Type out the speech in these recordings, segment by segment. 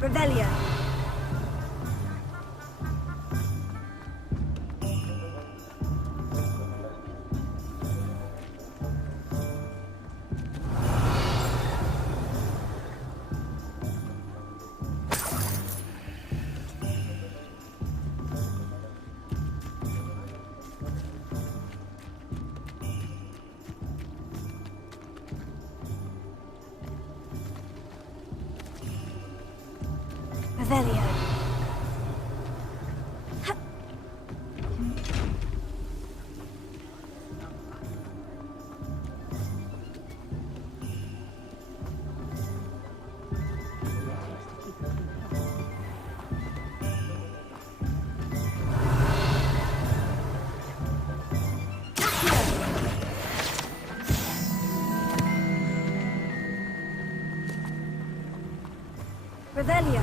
Revelio. Revelio. Revelio.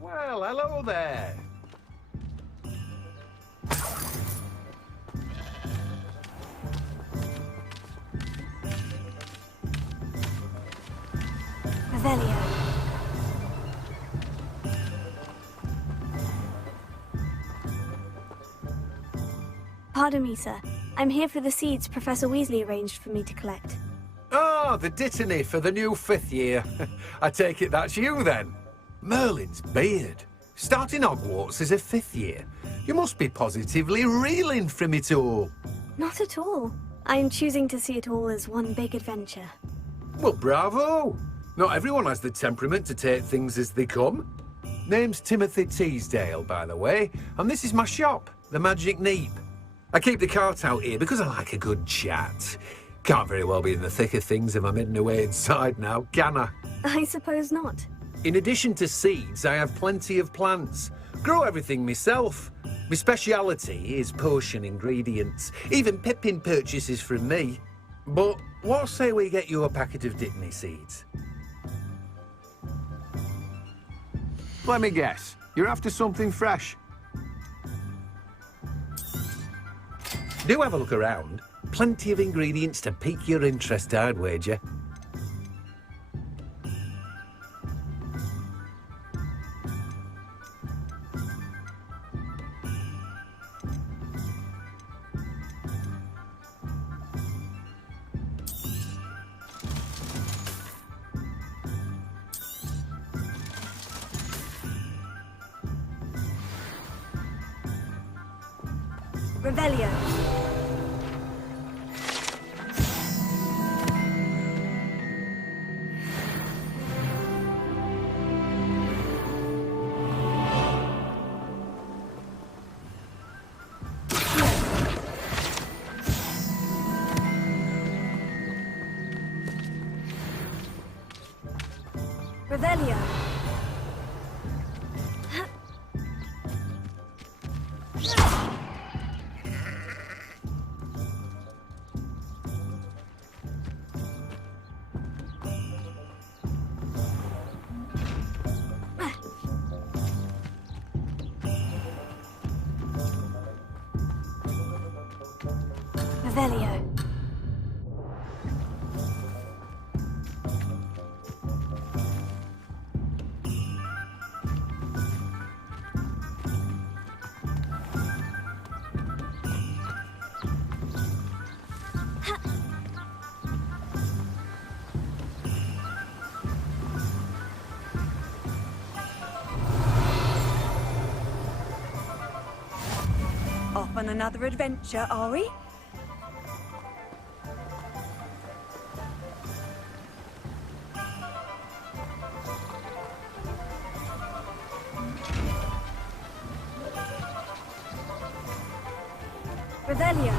Well, hello there. Revelio. Pardon me, sir. I'm here for the seeds Professor Weasley arranged for me to collect. Oh, the dittany for the new 5th year. I take it that's you then. Merlin's beard. Starting Hogwarts as a 5th year. You must be positively reeling from it all. Not at all. I'm choosing to see it all as one big adventure. Well, bravo. Not everyone has the temperament to take things as they come. Name's Timothy Teasdale, by the way, and this is my shop, the Magic Neep. I keep the cart out here because I like a good chat. Can't very well be in the thick of things if I'm hidden away inside now, can I? I suppose not. In addition to seeds, I have plenty of plants. Grow everything myself. My speciality is potion ingredients. Even Pippin purchases from me. But what say we get you a packet of Dittany seeds? Let me guess. You're after something fresh. Do have a look around. Plenty of ingredients to pique your interest, I'd wager. Revelio. Revelio. Revelio. Off on another adventure, are we? Revelio.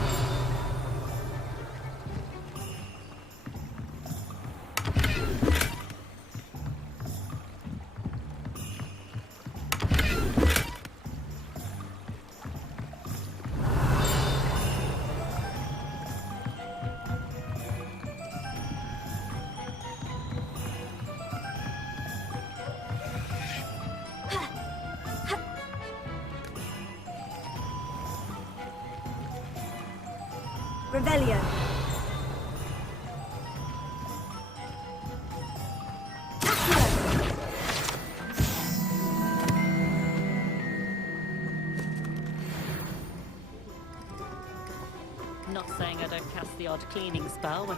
Revelio. Not saying I don't cast the odd cleaning spell when...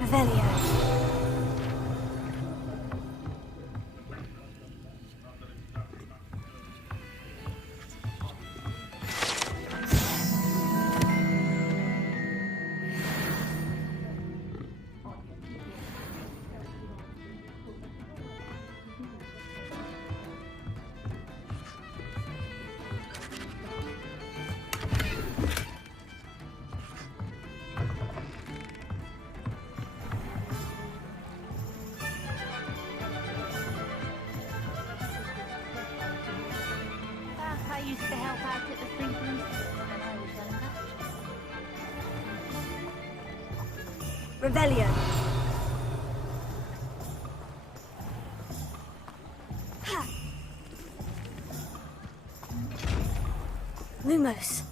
Revelio. I used to help out at the Sprinkles when I was younger. Revelio. Ha. Lumos.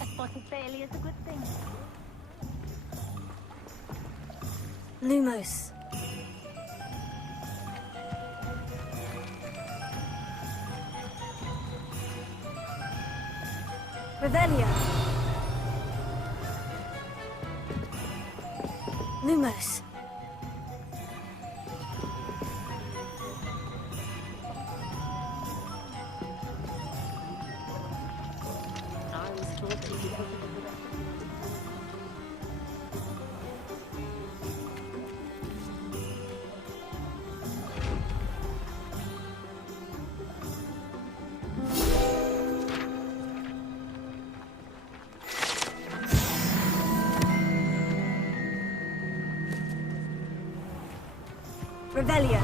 A spotted failure is a good thing. Lumos. Revelio. Lumos. I was taught to be... Revelio.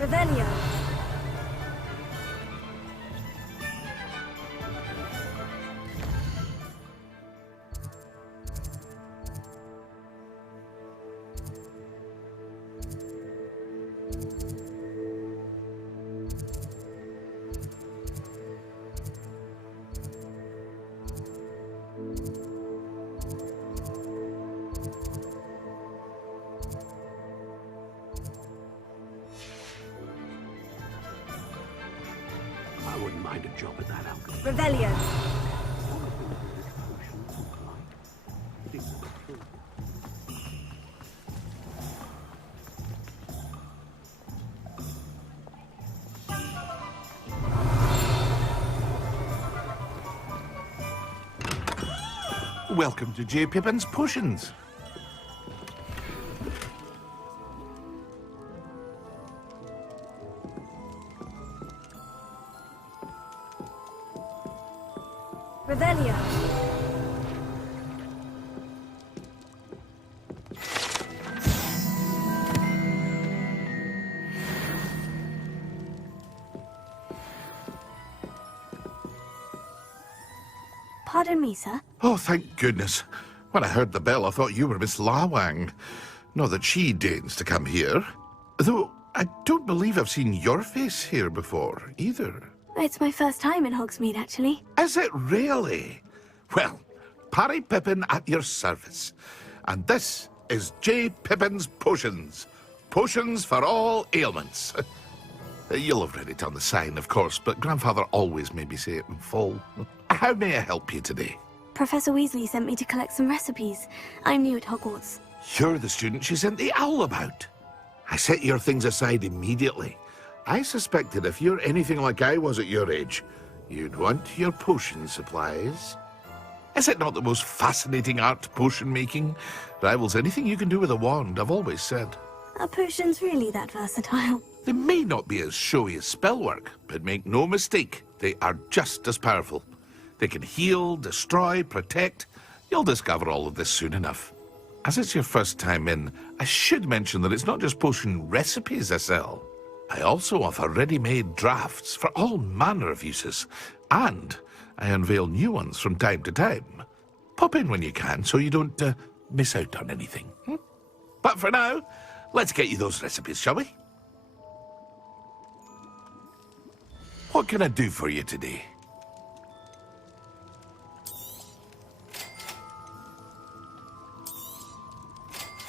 Revelio. I wouldn't mind a job at that outcome. Revelio. Welcome to J. Pippin's Potions. Revelio. Pardon me, sir. Oh, thank goodness. When I heard the bell, I thought you were Miss Lawang. Not that she deigns to come here. Though, I don't believe I've seen your face here before, either. It's my first time in Hogsmeade, actually. Is it really? Well, Parry Pippin at your service. And this is J. Pippin's Potions. Potions for all ailments. You'll have read it on the sign, of course, but Grandfather always made me say it in full. How may I help you today? Professor Weasley sent me to collect some recipes. I'm new at Hogwarts. You're the student she sent the owl about. I set your things aside immediately. I suspected if you're anything like I was at your age, you'd want your potion supplies. Is it not the most fascinating art, potion making? Rivals anything you can do with a wand, I've always said. Are potions really that versatile? They may not be as showy as spellwork, but make no mistake, they are just as powerful. They can heal, destroy, protect. You'll discover all of this soon enough. As it's your first time in, I should mention that it's not just potion recipes I sell. I also offer ready-made drafts for all manner of uses, and I unveil new ones from time to time. Pop in when you can so you don't miss out on anything. But for now, let's get you those recipes, shall we? What can I do for you today?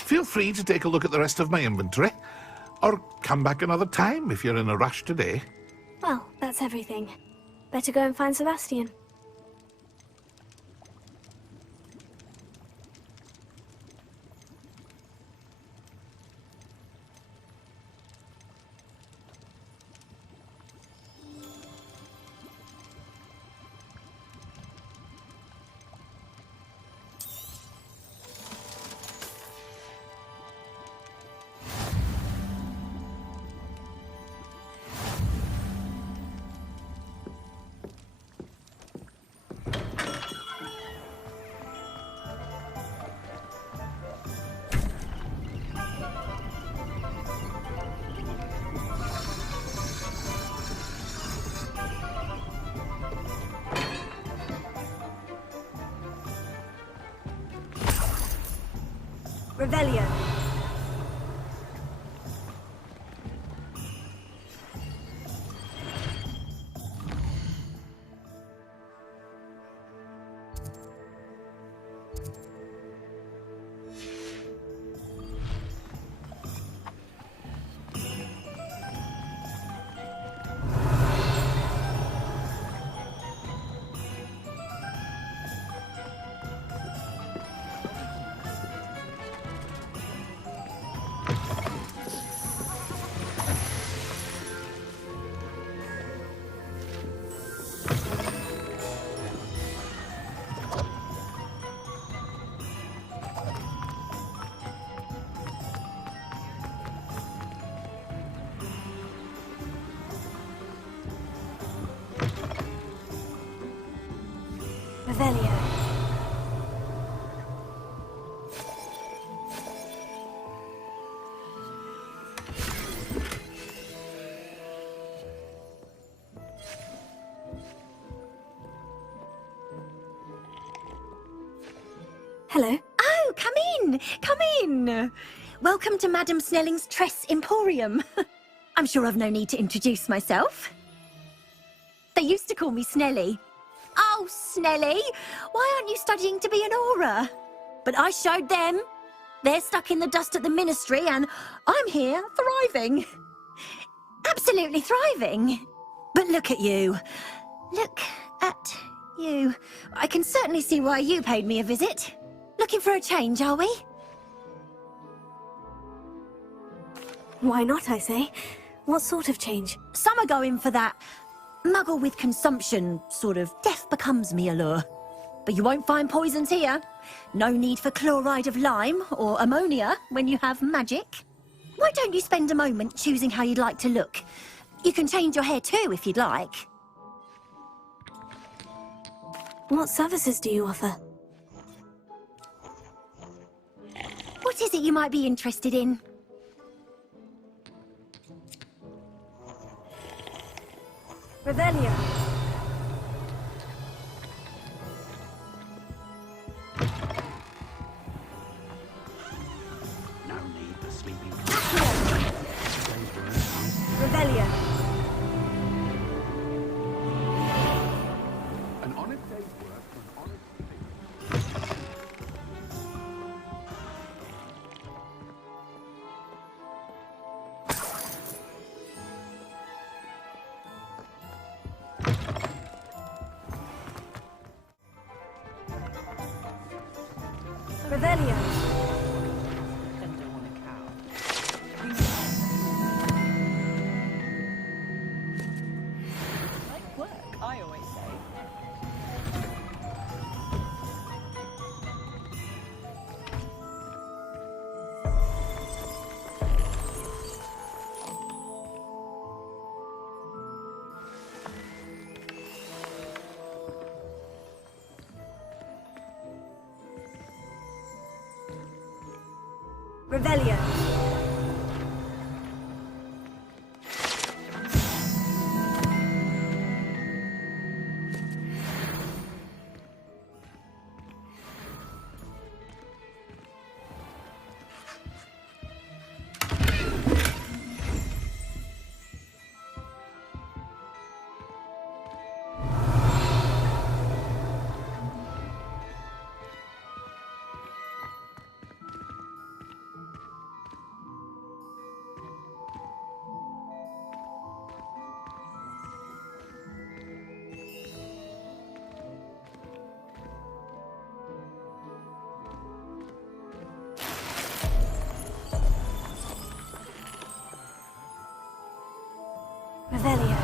Feel free to take a look at the rest of my inventory, or come back another time if you're in a rush today. Well, that's everything. Better go and find Sebastian. Revelio. Revelio. Hello. Oh, come in! Come in! Welcome to Madame Snelling's Tress Emporium. I'm sure I've no need to introduce myself. They used to call me Snelly. Oh, Snelly, why aren't you studying to be an aura? But I showed them. They're stuck in the dust at the ministry, and I'm here thriving. Absolutely thriving. But look at you. Look at you. I can certainly see why you paid me a visit. Looking for a change, are we? Why not, I say? What sort of change? Some are going for that muggle with consumption, sort of death becomes me allure. But you won't find poisons here. No need for chloride of lime or ammonia when you have magic. Why don't you spend a moment choosing how you'd like to look? You can change your hair too if you'd like. What services do you offer? What is it you might be interested in? Revelio. Revelio. An honest day's work for an honest payment. Revelio. Depending on a cow. Like work, I always say. Revelio. Revelio.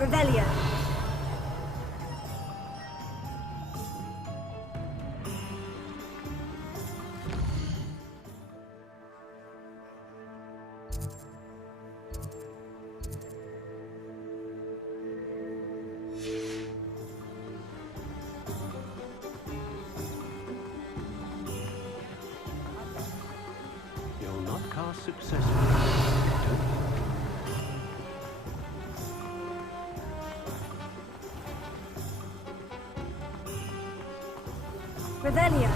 Revelio. You'll not cast successfully. Revelio.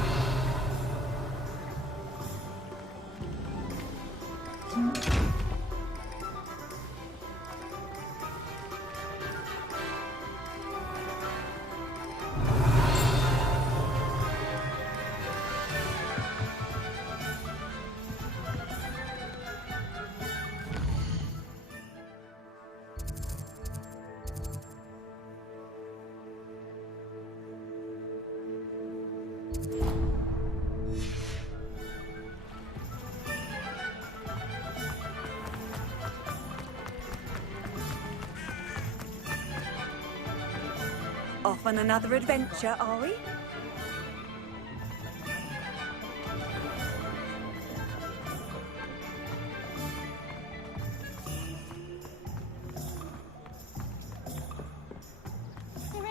Off on another adventure, are we?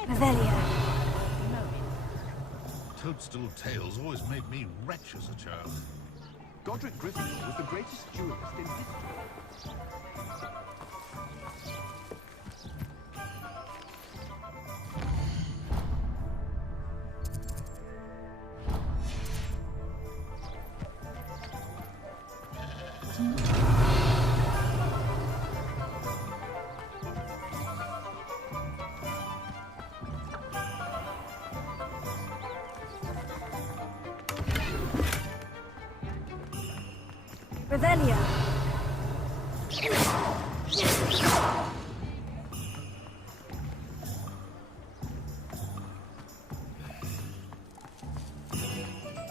Revelio. Toadstool tales always made me wretch as a child. Godric Gryffindor was the greatest duelist in history. Revelio.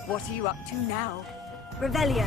What are you up to now? Revelio.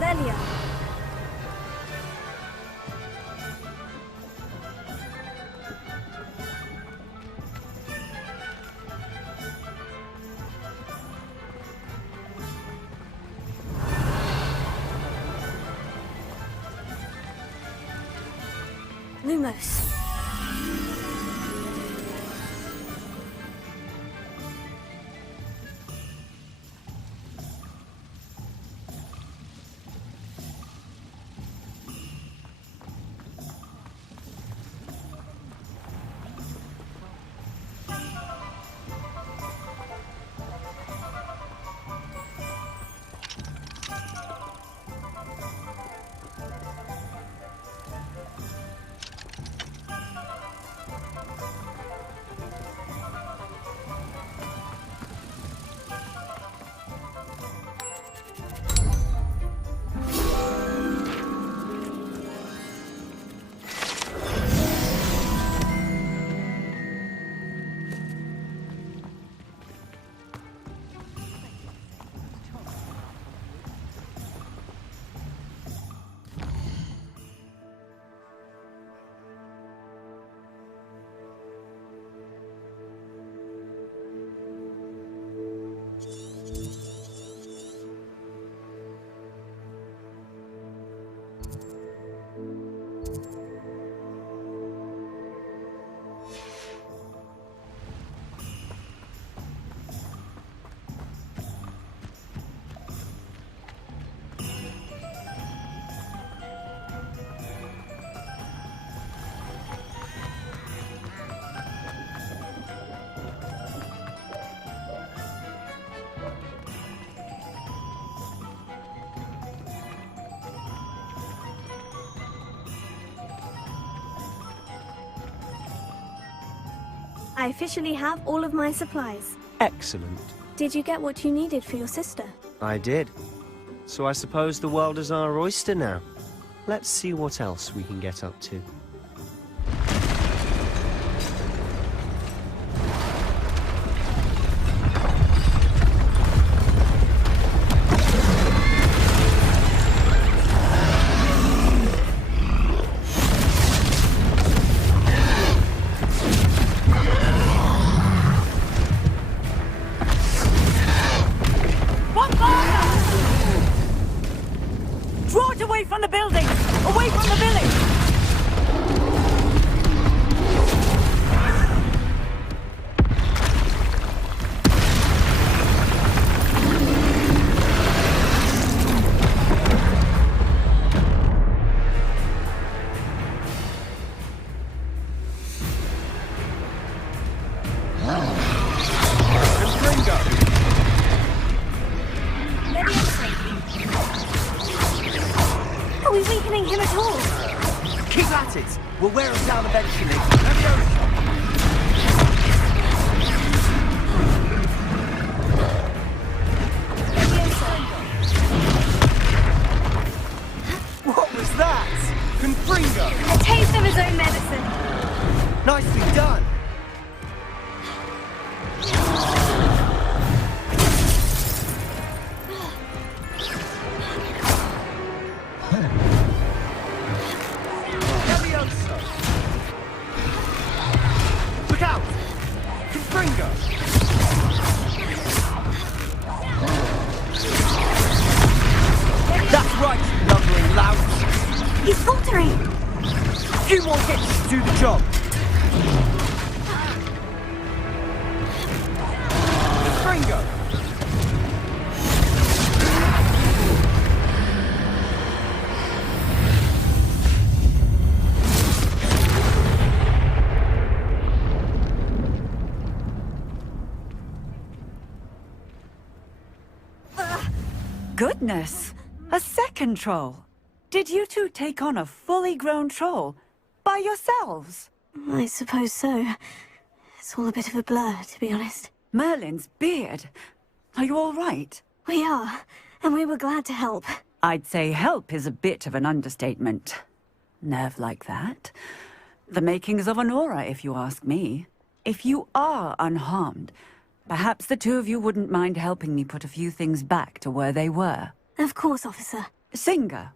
Revelio. Lumos. I officially have all of my supplies. Excellent. Did you get what you needed for your sister? I did. So I suppose the world is our oyster now. Let's see what else we can get up to. Draw it away from the building! Away from the village! Are we weakening him at all? Keep at it! We'll wear him down eventually. What was that? Confringo! A taste of his own medicine. Nicely done! Look out! Confringo! That's right, you lumbering lout! He's faltering. Few more hits to do the job! Confringo! Goodness! A second troll! Did you two take on a fully grown troll? By yourselves? I suppose so. It's all a bit of a blur, to be honest. Merlin's beard. Are you all right? We are, and we were glad to help. I'd say help is a bit of an understatement. Nerve like that. The makings of an aura, if you ask me. If you are unharmed, perhaps the two of you wouldn't mind helping me put a few things back to where they were. Of course, officer. Singer.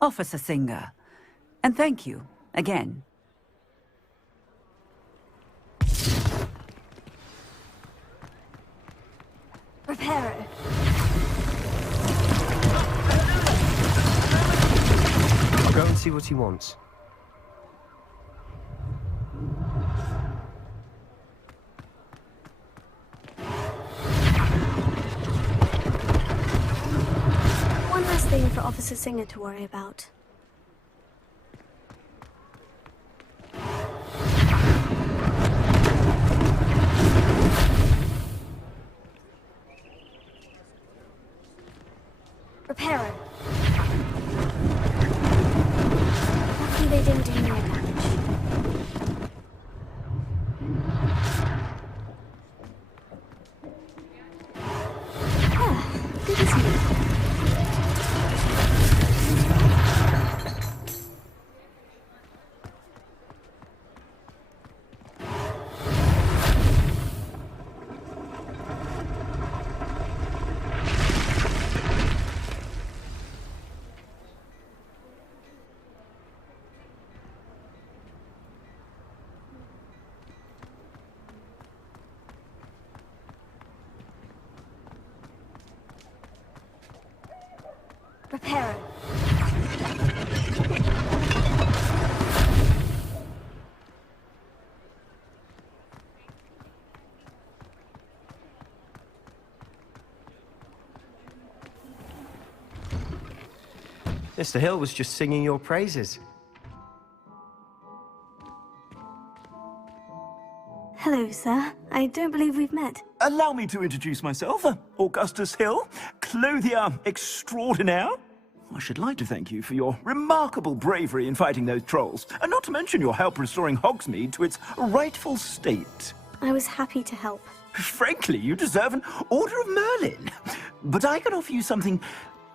Officer Singer. And thank you, again. Reparo. I'll go and see what he wants. One last thing for Officer Singer to worry about. Reparo. Lucky they didn't do more damage. Ah, good as new. Reparo. Mr. Hill was just singing your praises. Hello, sir. I don't believe we've met. Allow me to introduce myself, Augustus Hill, clothier extraordinaire. I should like to thank you for your remarkable bravery in fighting those trolls, and not to mention your help restoring Hogsmeade to its rightful state. I was happy to help. Frankly, you deserve an Order of Merlin. But I can offer you something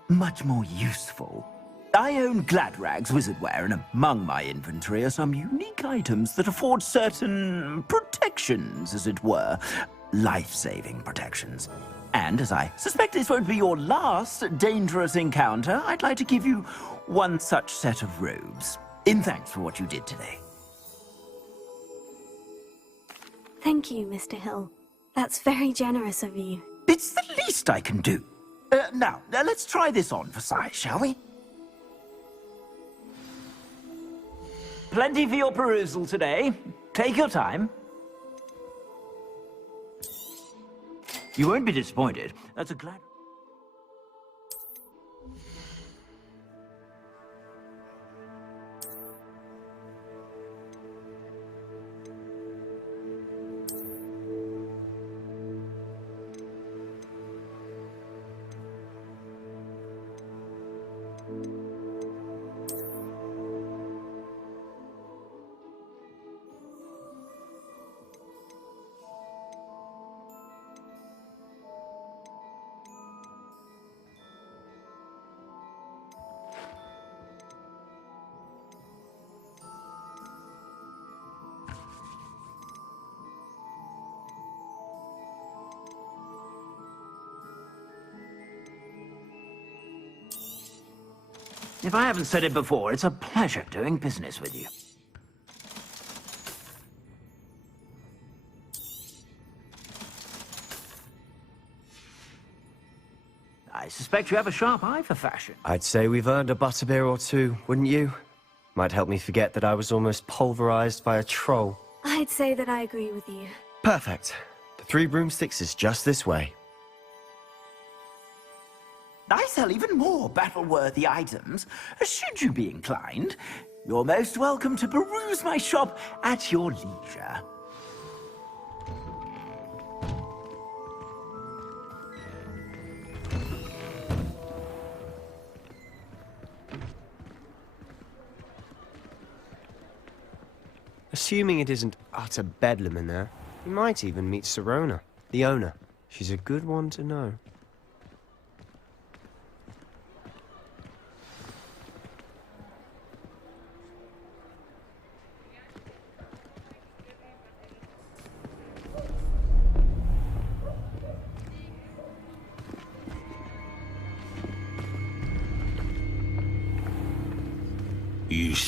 much more useful. I own Gladrag's wizardware, and among my inventory are some unique items that afford certain protections, as it were. Life-saving protections. And as I suspect this won't be your last dangerous encounter, I'd like to give you one such set of robes, in thanks for what you did today. Thank you, Mr. Hill. That's very generous of you. It's the least I can do. Now, let's try this on for size, shall we? Plenty for your perusal today. Take your time. You won't be disappointed. That's a glad... If I haven't said it before, it's a pleasure doing business with you. I suspect you have a sharp eye for fashion. I'd say we've earned a butterbeer or two, wouldn't you? Might help me forget that I was almost pulverized by a troll. I'd say that I agree with you. Perfect. The Three Broomsticks is just this way. I sell even more battle-worthy items. Should you be inclined, you're most welcome to peruse my shop at your leisure. Assuming it isn't utter bedlam in there, you might even meet Serona, the owner. She's a good one to know.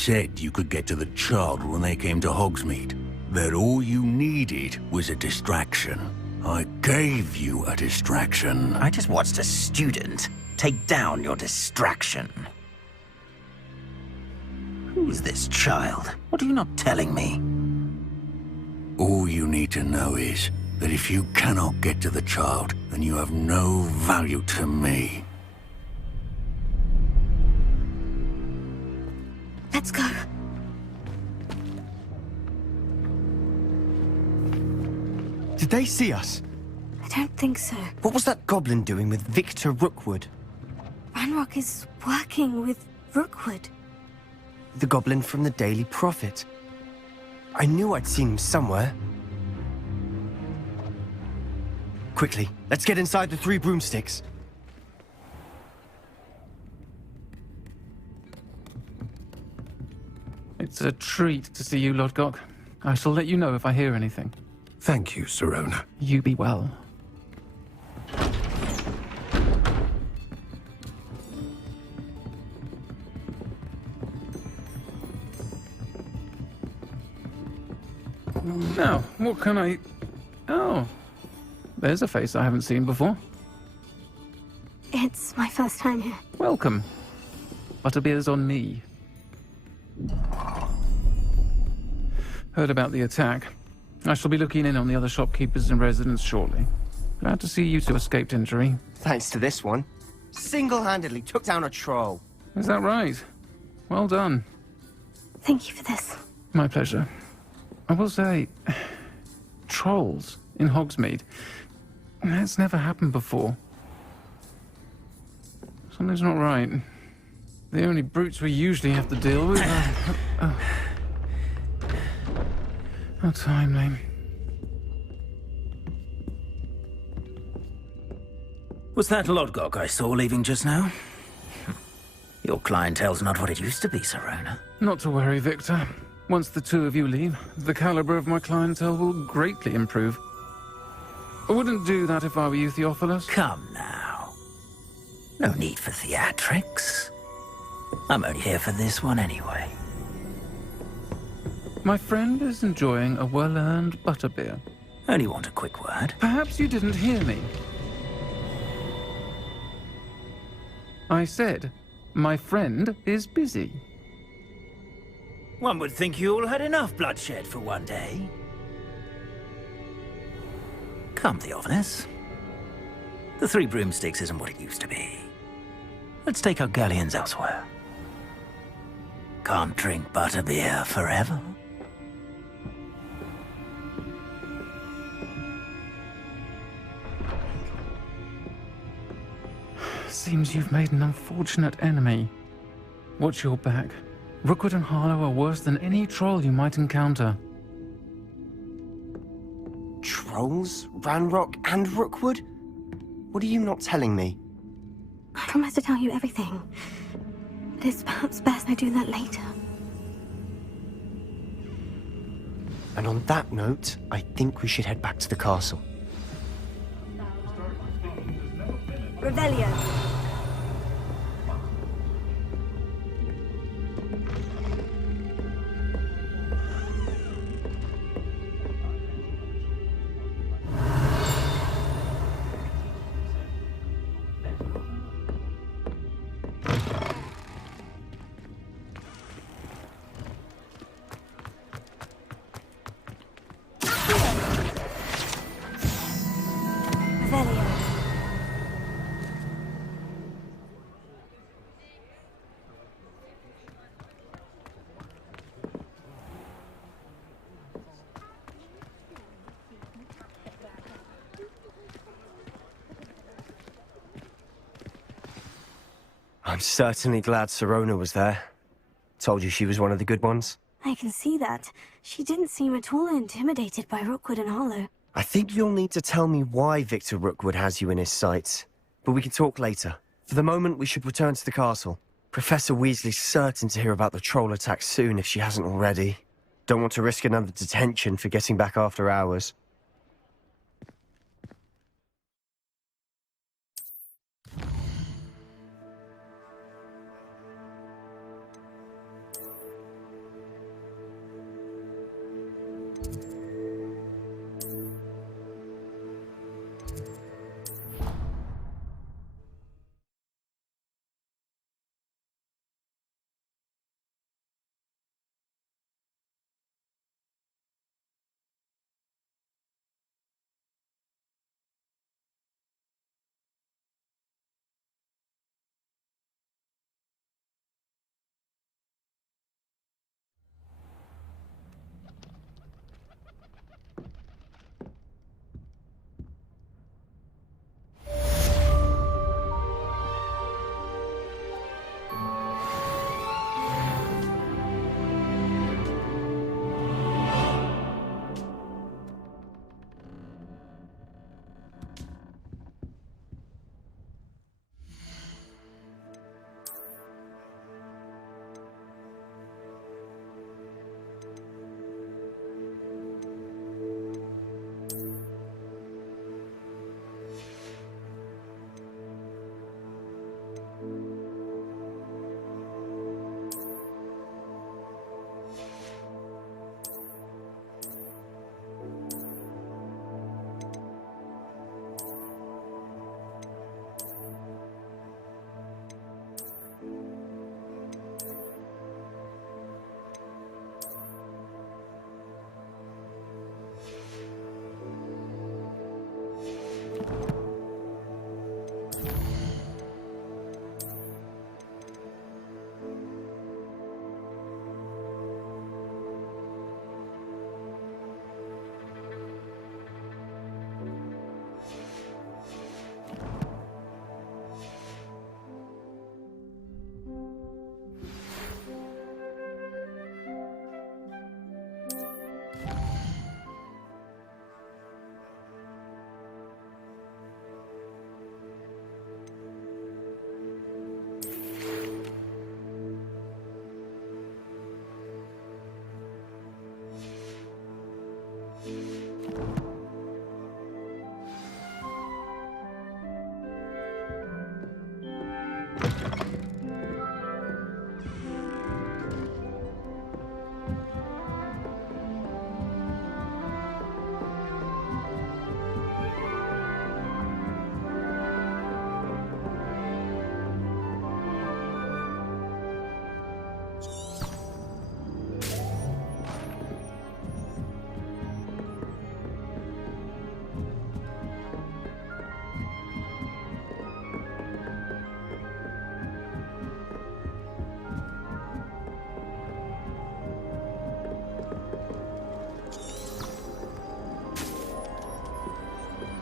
said you could get to the child when they came to Hogsmeade. That all you needed was a distraction. I gave you a distraction. I just watched a student take down your distraction. Who's this child? What are you not telling me? All you need to know is that if you cannot get to the child, then you have no value to me. Let's go. Did they see us? I don't think so. What was that goblin doing with Victor Rookwood? Ranrock is working with Rookwood. The goblin from the Daily Prophet. I knew I'd seen him somewhere. Quickly, let's get inside the 3 broomsticks. It's a treat to see you, Lodgok. I shall let you know if I hear anything. Thank you, Sirona. You be well. Now, what can I... Oh, there's a face I haven't seen before. It's my first time here. Welcome. Butterbeer's on me. Heard about the attack. I shall be looking in on the other shopkeepers and residents shortly. Glad to see you two escaped injury. Thanks to this one. Single-handedly took down a troll. Is that right? Well done. Thank you for this. My pleasure. I will say, trolls in Hogsmeade. That's never happened before. Something's not right. The only brutes we usually have to deal with are... How timely. Was that Lodgok I saw leaving just now? Your clientele's not what it used to be, Sirona. Not to worry, Victor. Once the two of you leave, the caliber of my clientele will greatly improve. I wouldn't do that if I were you, Theophilus. Come now. No need for theatrics. I'm only here for this one anyway. My friend is enjoying a well-earned butterbeer. Only want a quick word. Perhaps you didn't hear me. I said, my friend is busy. One would think you all had enough bloodshed for one day. Come, Theophilus. The 3 broomsticks isn't what it used to be. Let's take our galleons elsewhere. Can't drink butterbeer forever. Seems you've made an unfortunate enemy. Watch your back. Rookwood and Harlow are worse than any troll you might encounter. Trolls? Ranrock and Rookwood? What are you not telling me? I promise to tell you everything. But it's perhaps best I do that later. And on that note, I think we should head back to the castle. Revelio. I'm certainly glad Sirona was there. Told you she was one of the good ones. I can see that. She didn't seem at all intimidated by Rookwood and Harlow. I think you'll need to tell me why Victor Rookwood has you in his sights. But we can talk later. For the moment, we should return to the castle. Professor Weasley's certain to hear about the troll attack soon if she hasn't already. Don't want to risk another detention for getting back after hours.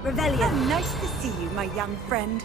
Revelio. Oh, nice to see you, my young friend.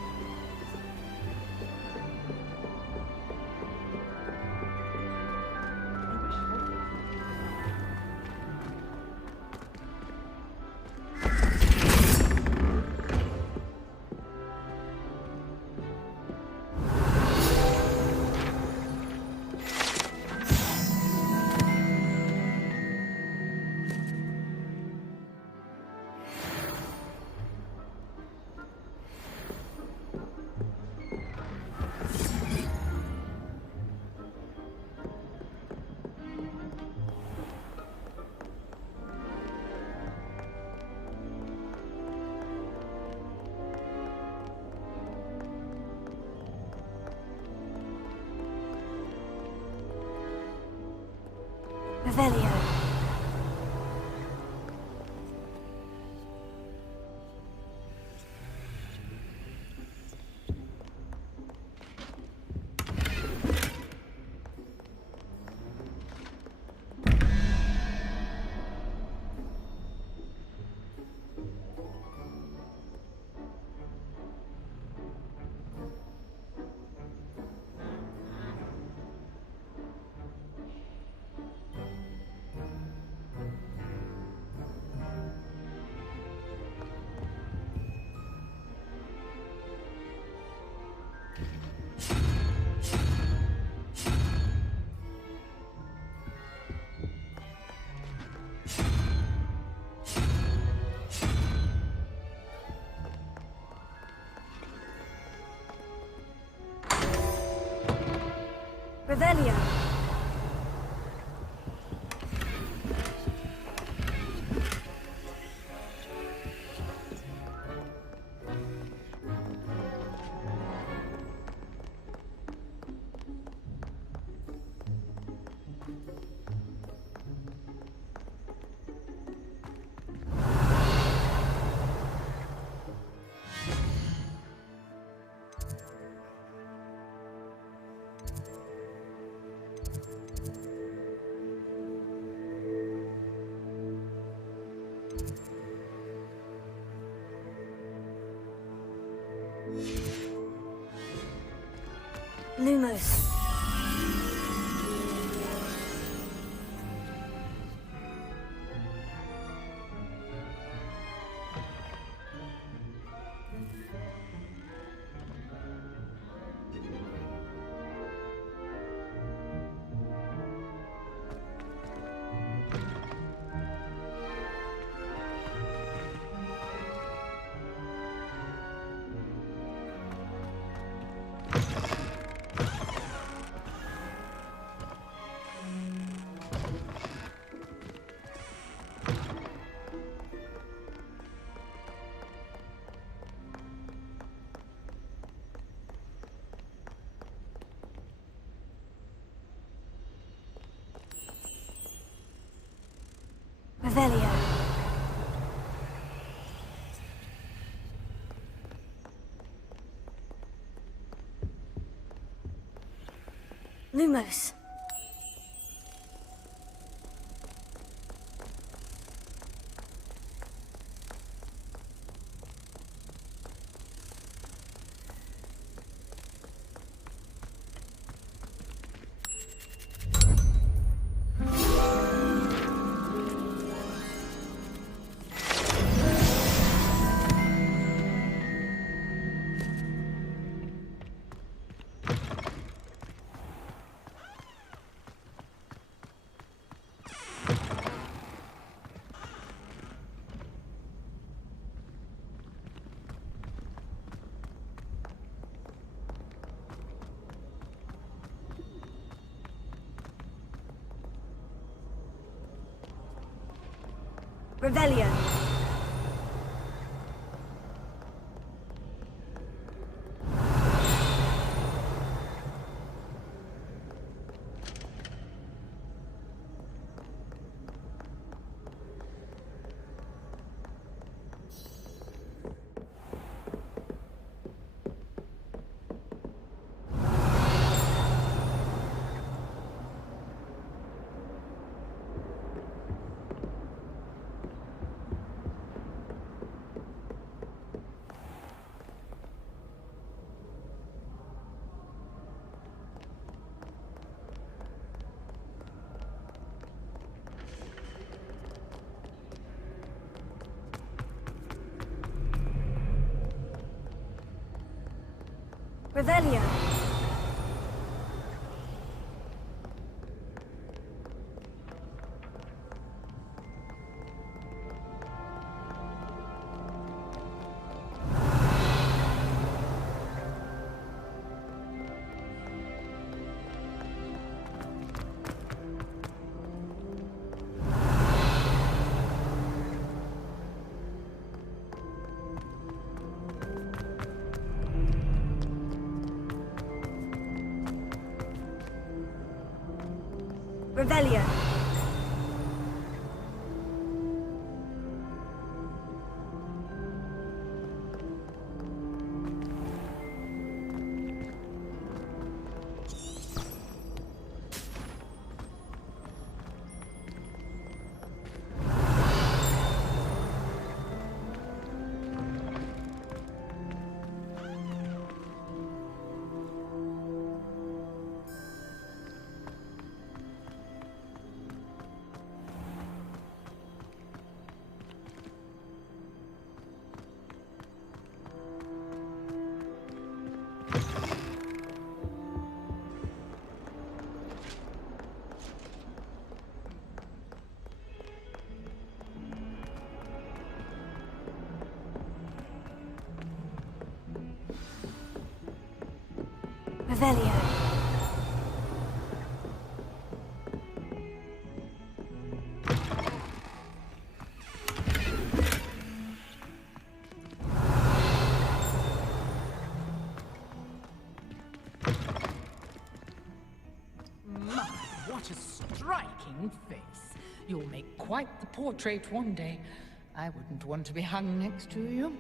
Revelio. Revelio. Lumos. Revelio. Lumos. Revelio. Revelio. Revelio. Revelio. My, what a striking face. You'll make quite the portrait one day. I wouldn't want to be hung next to you.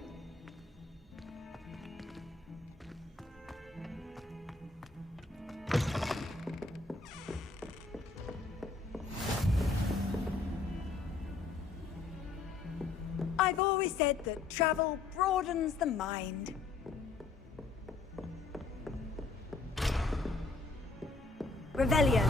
I've always said that travel broadens the mind. Revelio.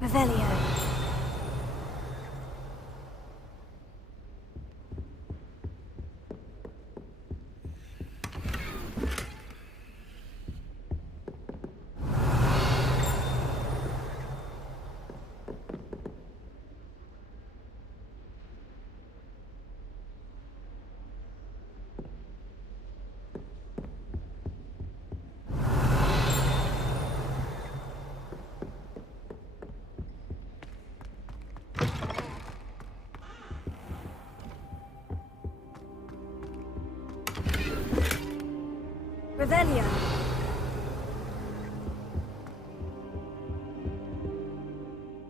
Revelio. Revelio.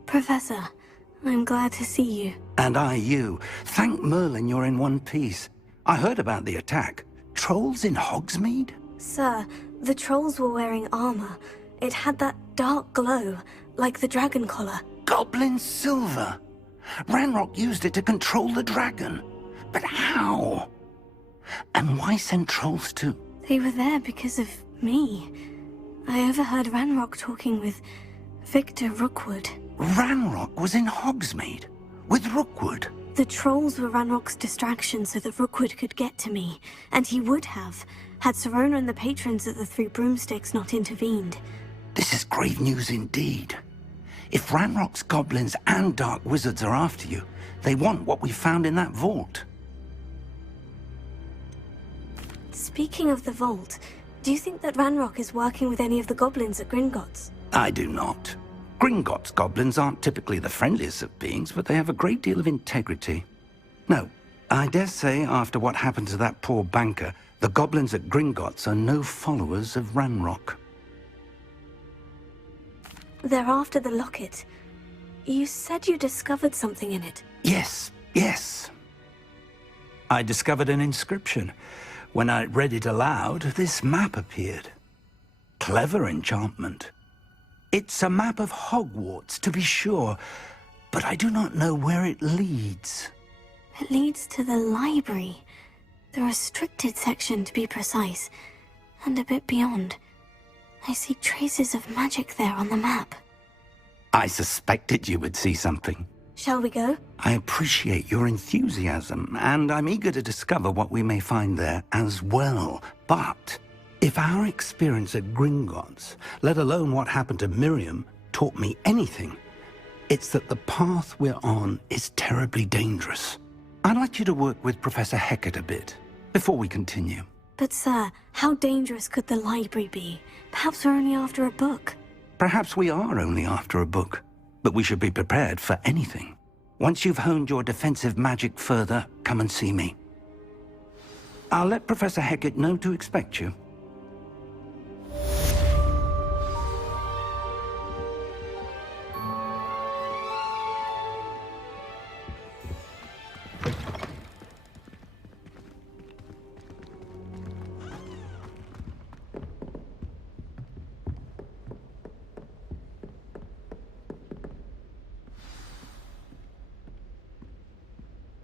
Professor, I'm glad to see you. And I you. Thank Merlin you're in one piece. I heard about the attack. Trolls in Hogsmeade? Sir, the trolls were wearing armor. It had that dark glow, like the dragon collar. Goblin silver. Ranrock used it to control the dragon. But how? And why send trolls too? They were there because of me. I overheard Ranrock talking with Victor Rookwood. Ranrock was in Hogsmeade? With Rookwood? The trolls were Ranrock's distraction so that Rookwood could get to me. And he would have, had Serona and the patrons at the Three Broomsticks not intervened. This is grave news indeed. If Ranrock's goblins and dark wizards are after you, they want what we found in that vault. Speaking of the vault, do you think that Ranrock is working with any of the goblins at Gringotts? I do not. Gringotts goblins aren't typically the friendliest of beings, but they have a great deal of integrity. No, I dare say after what happened to that poor banker, the goblins at Gringotts are no followers of Ranrock. They're after the locket. You said you discovered something in it. Yes. I discovered an inscription. When I read it aloud, this map appeared. Clever enchantment. It's a map of Hogwarts, to be sure, but I do not know where it leads. It leads to the library. The restricted section, to be precise. And a bit beyond. I see traces of magic there on the map. I suspected you would see something. Shall we go? I appreciate your enthusiasm, and I'm eager to discover what we may find there as well. But if our experience at Gringotts, let alone what happened to Miriam, taught me anything, it's that the path we're on is terribly dangerous. I'd like you to work with Professor Hecat a bit before we continue. But sir, how dangerous could the library be? Perhaps we're only after a book. Perhaps we are only after a book, but we should be prepared for anything. Once you've honed your defensive magic further, come and see me. I'll let Professor Hecat know to expect you.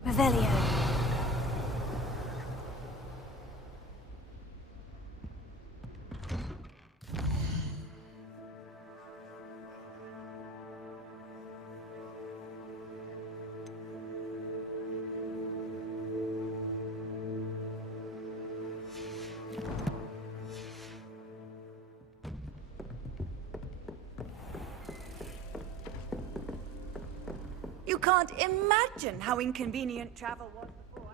Revelio. You can't imagine how inconvenient travel was before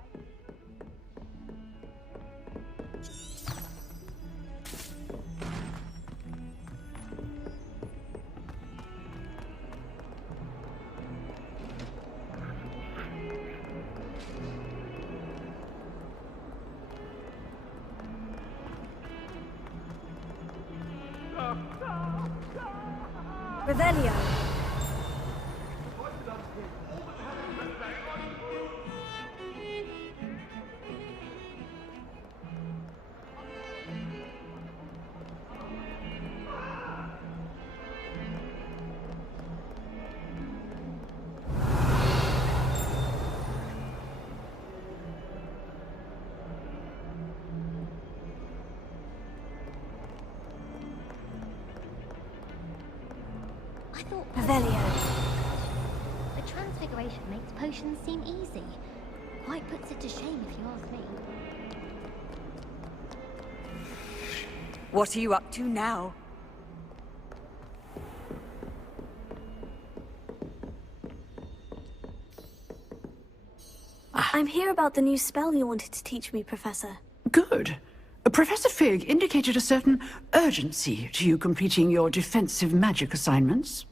Revelio. I thought Revelio. the transfiguration makes potions seem easy. Quite puts it to shame if you ask me. What are you up to now? I'm here about the new spell you wanted to teach me, Professor. Good. Professor Fig indicated a certain urgency to you completing your defensive magic assignments.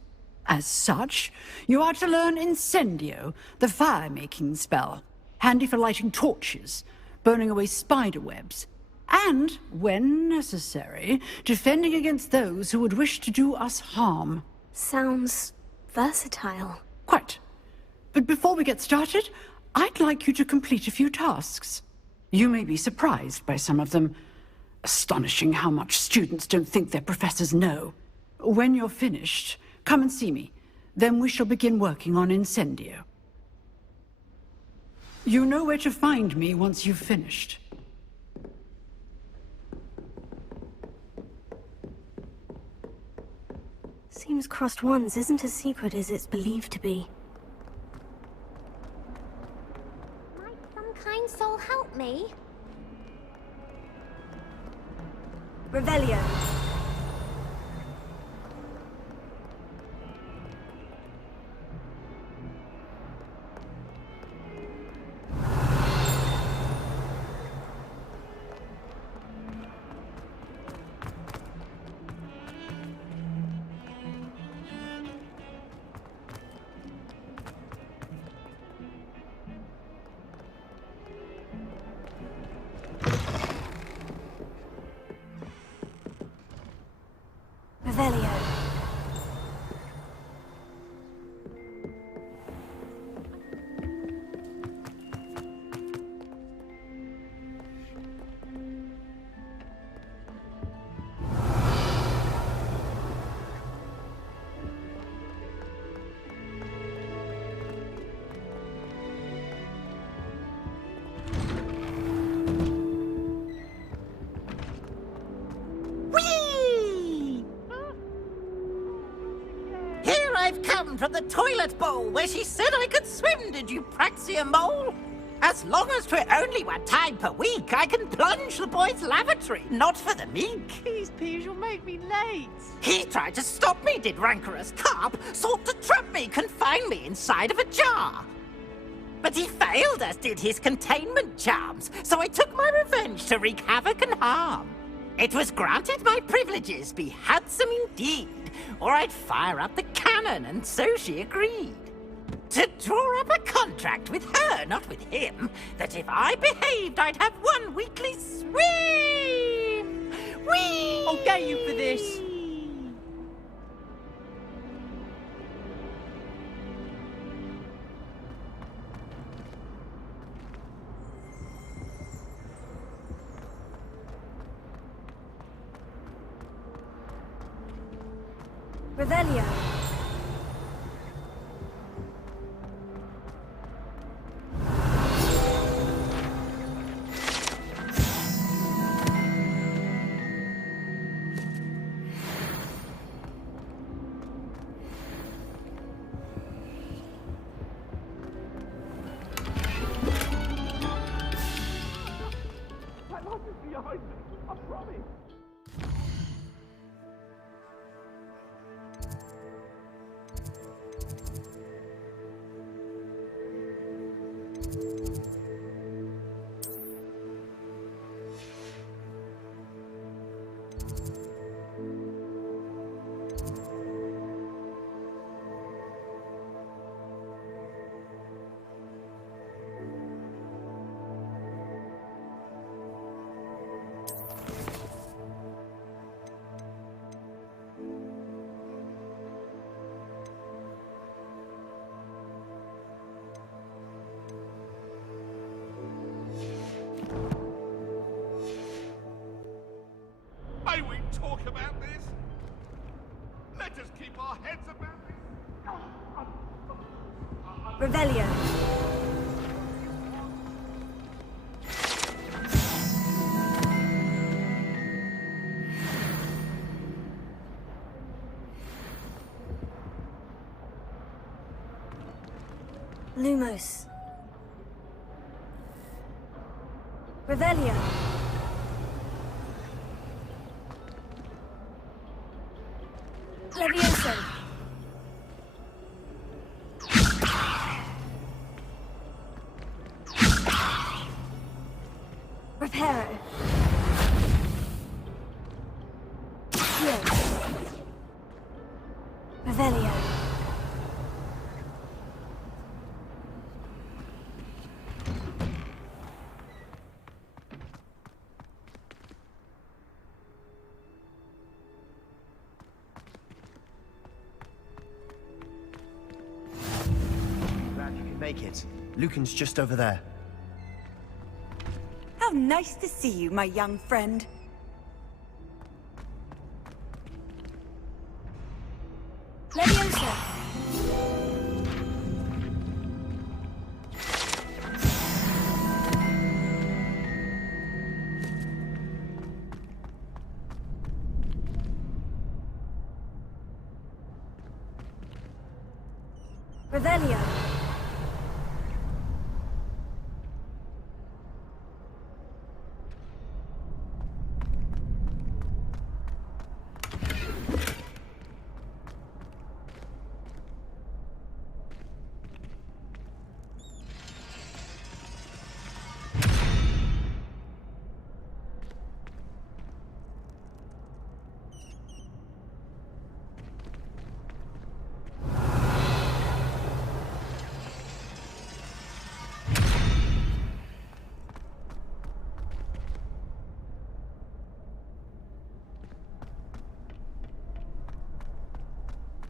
As such, you are to learn Incendio, the fire-making spell, handy for lighting torches, burning away spider webs, and, when necessary, defending against those who would wish to do us harm. Sounds versatile. Quite. But before we get started, I'd like you to complete a few tasks. You may be surprised by some of them. Astonishing how much students don't think their professors know. When you're finished, come and see me. Then we shall begin working on Incendio. You know where to find me once you've finished. Seems crossed wands isn't as secret as it's believed to be. Might some kind soul help me? Revelio. Revelio. I've come from the toilet bowl where she said I could swim, did you praxia mole? As long as 'twere only 1 time per week, I can plunge the boy's lavatory, not for the meek. Please, Peeves, you'll make me late. He tried to stop me, did rancorous carp, sought to trap me, confine me inside of a jar. But he failed, as did his containment charms, so I took my revenge to wreak havoc and harm. It was granted my privileges be handsome indeed, or I'd fire up the cannon, and so she agreed. To draw up a contract with her, not with him, that if I behaved, I'd have 1 weekly swim! Whee! I'll get you for this. Revelio. Behind me, I promise. just keep our heads about it. Revelio. Lumos. Revelio. Levioso. Reparo. Heal. Revelio. Glad you can make it. Lucan's just over there. How nice to see you, my young friend. Leviosa. Revelio.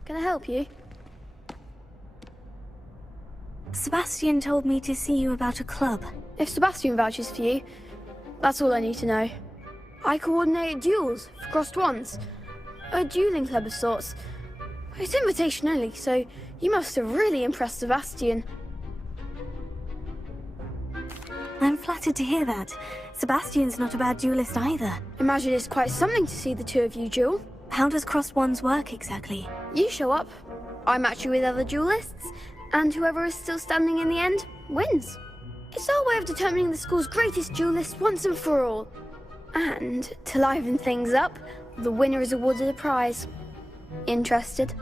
Can I help you? Sebastian told me to see you about a club. If Sebastian vouches for you, that's all I need to know. I coordinate duels for crossed ones. A dueling club of sorts. It's invitation only, so you must have really impressed Sebastian. I'm flattered to hear that. Sebastian's not a bad duelist either. Imagine it's quite something to see the two of you duel. How does crossed ones work exactly? You show up, I match you with other duelists, and whoever is still standing in the end wins. It's our way of determining the school's greatest duelist once and for all. And to liven things up, the winner is awarded a prize. Interested?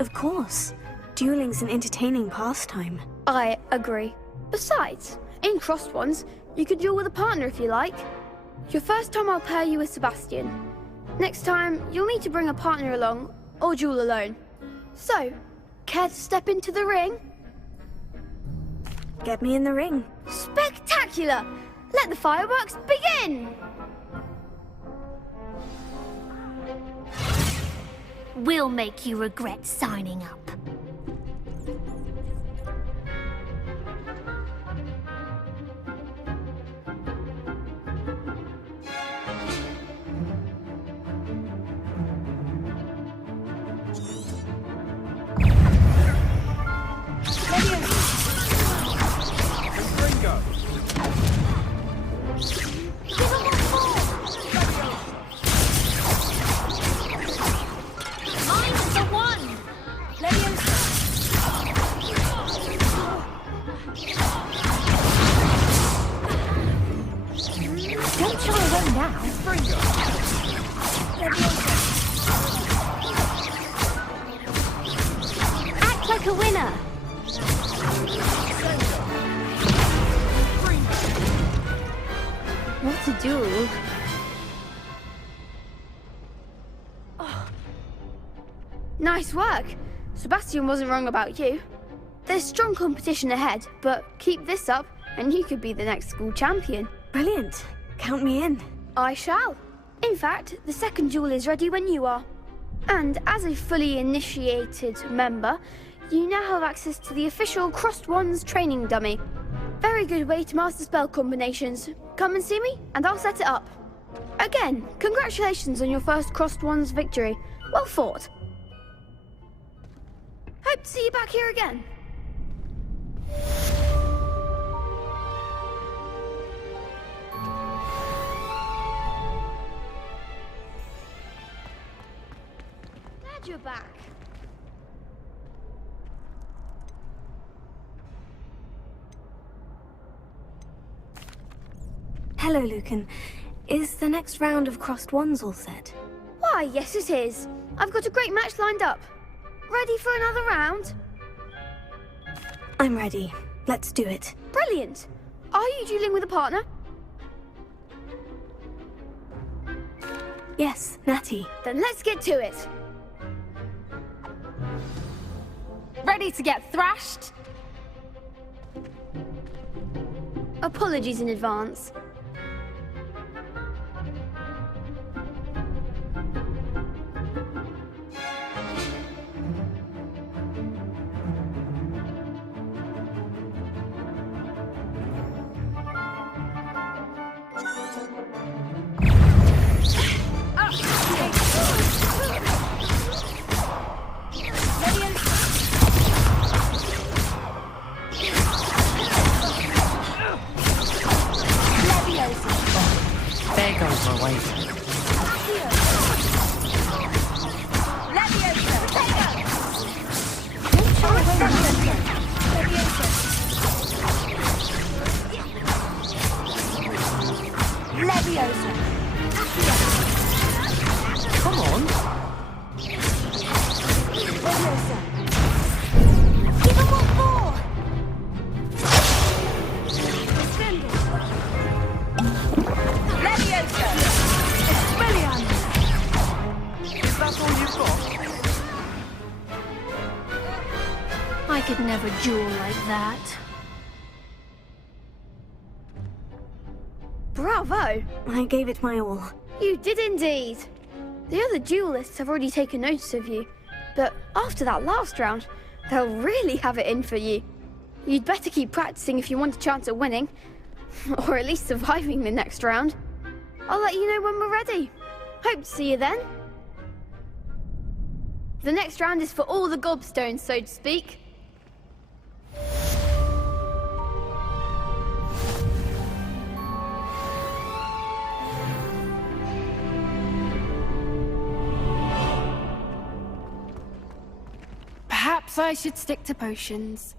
Of course. Dueling's an entertaining pastime. I agree. Besides, in crossed ones, you could duel with a partner if you like. Your first time I'll pair you with Sebastian. Next time, you'll need to bring a partner along, or duel alone. So, care to step into the ring? Get me in the ring. Spectacular! Let the fireworks begin! We'll make you regret signing up. Nice work. Sebastian wasn't wrong about you. There's strong competition ahead, but keep this up and you could be the next school champion. Brilliant. Count me in. I shall. In fact, the second duel is ready when you are. And as a fully initiated member, you now have access to the official Crossed Wands training dummy. Very good way to master spell combinations. Come and see me, and I'll set it up. Again, congratulations on your first Crossed Wands victory. Well fought. Hope to see you back here again. Glad you're back. Hello, Lucan. Is the next round of Crossed Wands all set? Why, yes it is. I've got a great match lined up. Ready for another round? I'm ready. Let's do it. Brilliant. Are you dueling with a partner? Yes, Natty. Then let's get to it. Ready to get thrashed? Apologies in advance. There goes my weight. Come on. Give him what for! Is that all you've got? I could never duel like that. Bravo! I gave it my all. You did indeed. The other duelists have already taken notice of you, but after that last round, they'll really have it in for you. You'd better keep practicing if you want a chance at winning, or at least surviving the next round. I'll let you know when we're ready. Hope to see you then. The next round is for all the gobstones, so to speak. Perhaps I should stick to potions.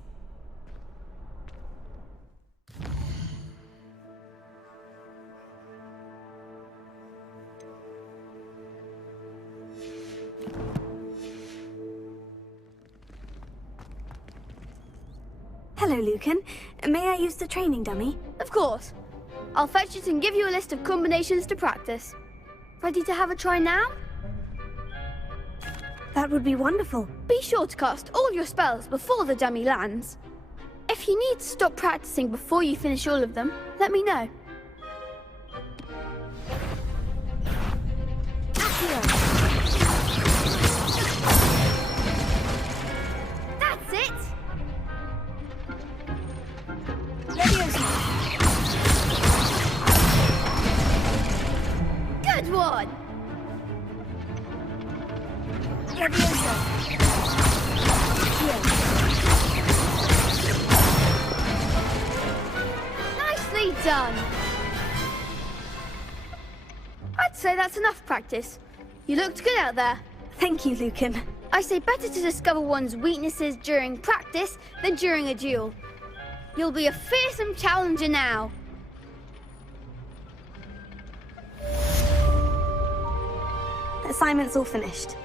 Hello, Lucan. May I use the training dummy? Of course. I'll fetch it and give you a list of combinations to practice. Ready to have a try now? That would be wonderful. Be sure to cast all your spells before the dummy lands. If you need to stop practicing before you finish all of them, let me know. That's it! Good one! Nicely done! I'd say that's enough practice. You looked good out there. Thank you, Lucan. I say better to discover one's weaknesses during practice than during a duel. You'll be a fearsome challenger now. Assignment's all finished.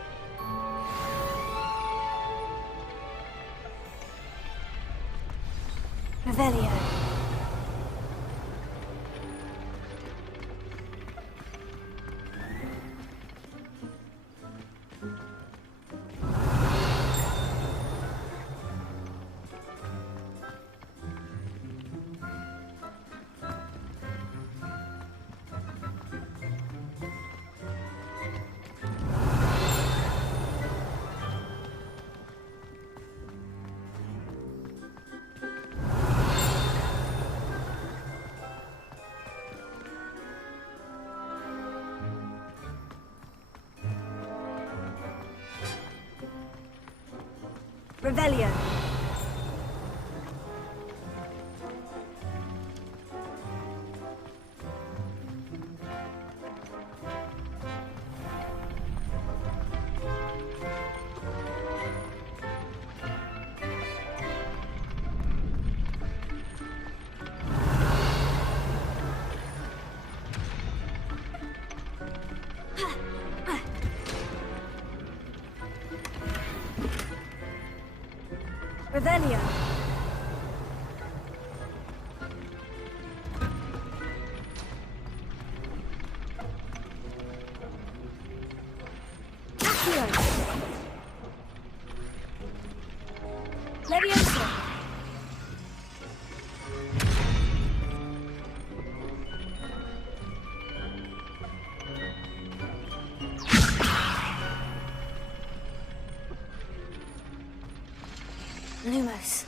Revelio. Revelio. Revelio. Accio. Leviosa. Lumos.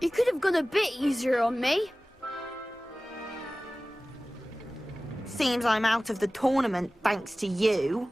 You could have gone a bit easier on me. Seems I'm out of the tournament thanks to you.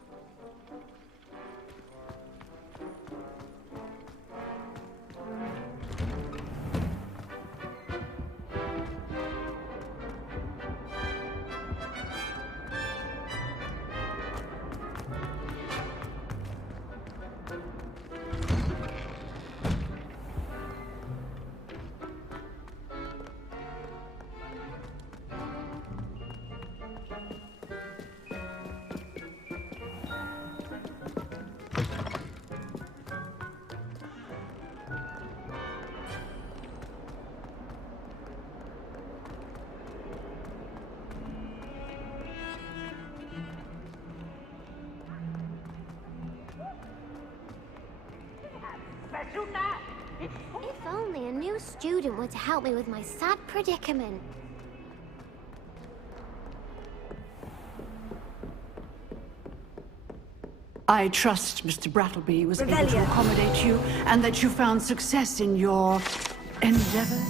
If only a new student were to help me with my sad predicament. I trust Mr. Brattleby was able to accommodate you and that you found success in your endeavor.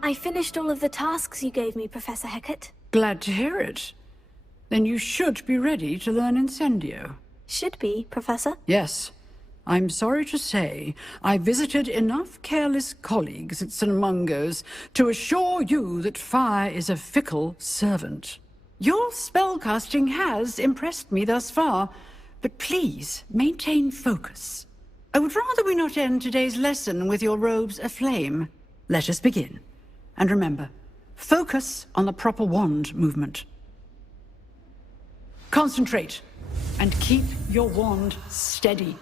I finished all of the tasks you gave me, Professor Hecat. Glad to hear it. Then you should be ready to learn Incendio. Should be, Professor. Yes. I'm sorry to say, I visited enough careless colleagues at St. Mungo's to assure you that fire is a fickle servant. Your spellcasting has impressed me thus far, but please maintain focus. I would rather we not end today's lesson with your robes aflame. Let us begin. And remember, focus on the proper wand movement. Concentrate, and keep your wand steady.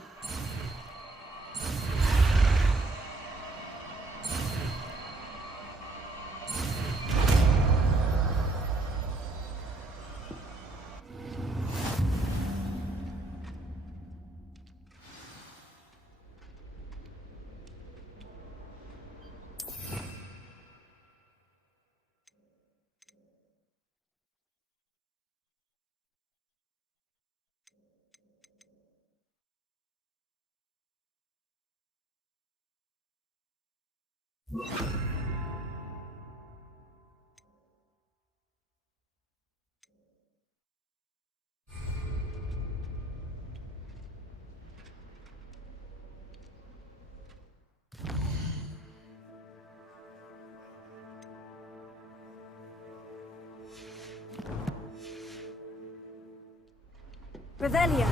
Revelio.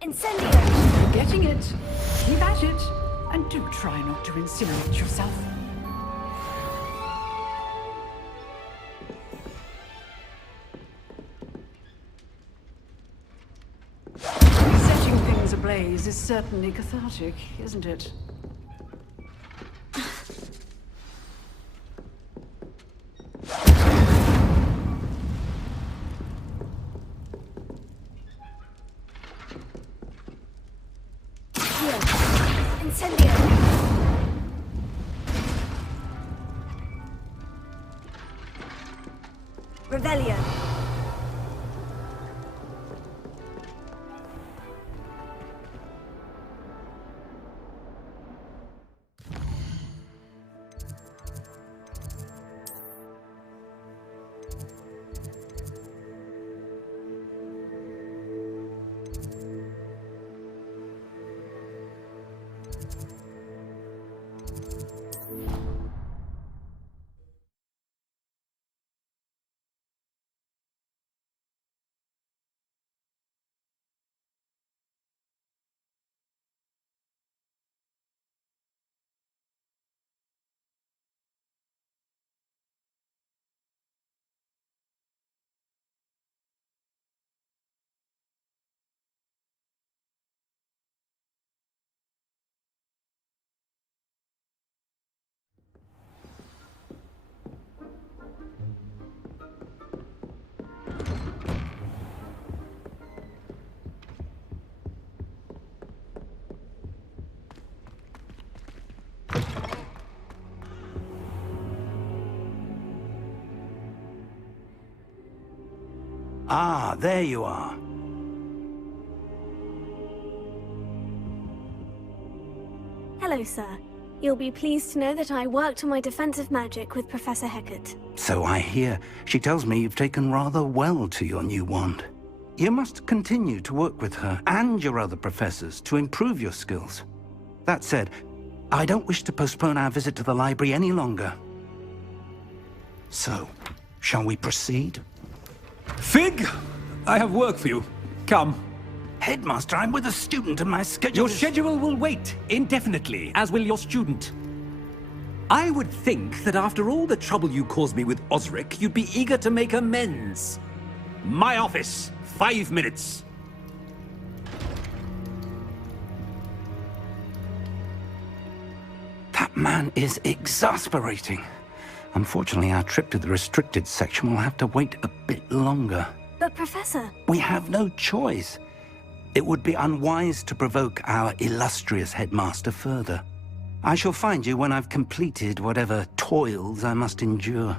Incendio. You're getting it. Keep at it. And do try not to incinerate yourself. Resetting things blaze is certainly cathartic, isn't it? Incendio! Revelio! Ah, there you are. Hello, sir. You'll be pleased to know that I worked on my defensive magic with Professor Hecat. So I hear. She tells me you've taken rather well to your new wand. You must continue to work with her and your other professors to improve your skills. That said, I don't wish to postpone our visit to the library any longer. So, shall we proceed? Fig! I have work for you. Come. Headmaster, I'm with a student and my schedule Your schedule will wait indefinitely, as will your student. I would think that after all the trouble you caused me with Osric, you'd be eager to make amends. My office, 5 minutes. That man is exasperating. Unfortunately, our trip to the restricted section will have to wait a bit longer. But, Professor... We have no choice. It would be unwise to provoke our illustrious headmaster further. I shall find you when I've completed whatever toils I must endure.